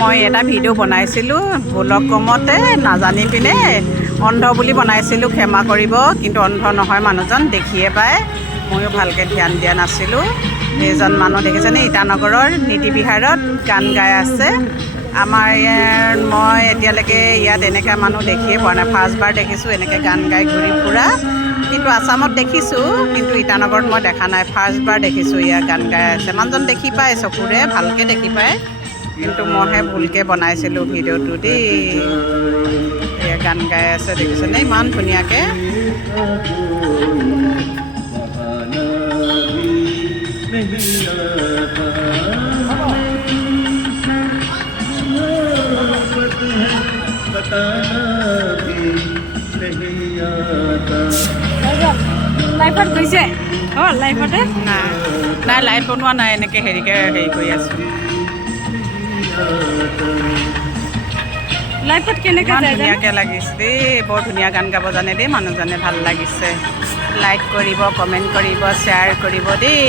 মই এটা ভিডিঅ' বনাইছিলোঁ ভুলক্ৰমতে নাজানি পিনে অন্ধ বুলি বনাইছিলোঁ, ক্ষমা কৰিব। কিন্তু অন্ধ নহয় মানুহজন, দেখিয়ে পায়। ময়ো ভালকৈ ধ্যান দিয়া নাছিলোঁ। এইজন মানুহ দেখিছেনে, ইটানগৰৰ নীতি বিহাৰত গান গাই আছে। আমাৰ মই এতিয়ালৈকে ইয়াত এনেকৈ মানুহ দেখিয়ে পোৱা নাই, ফাৰ্ষ্টবাৰ দেখিছোঁ এনেকৈ গান গাই ঘূৰি ফুৰা। কিন্তু আছামত দেখিছোঁ, কিন্তু ইটানগৰত মই দেখা নাই, ফাৰ্ষ্টবাৰ দেখিছোঁ ইয়াত গান গাই আছে। মানুহজন দেখি পায়, চকুৰে ভালকৈ দেখি পায়, কিন্তু মইহে ভুলকৈ বনাইছিলোঁ ভিডিঅ'টো দেই। এয়া গান গাই আছে দেখিছেনে, ইমান ধুনীয়াকৈ। লাইফত গৈছে লাইফতে নাই লাইট বনোৱা নাই, এনেকৈ হেৰি কৰি আছোঁ। লাইফত কেনেকৈ ইমান যায় ধুনীয়াকৈ লাগিছে দেই, বৰ ধুনীয়া গান গাব জানে দেই মানুহজনে, ভাল লাগিছে। লাইক কৰিব, কমেণ্ট কৰিব, শ্বেয়াৰ কৰিব দেই।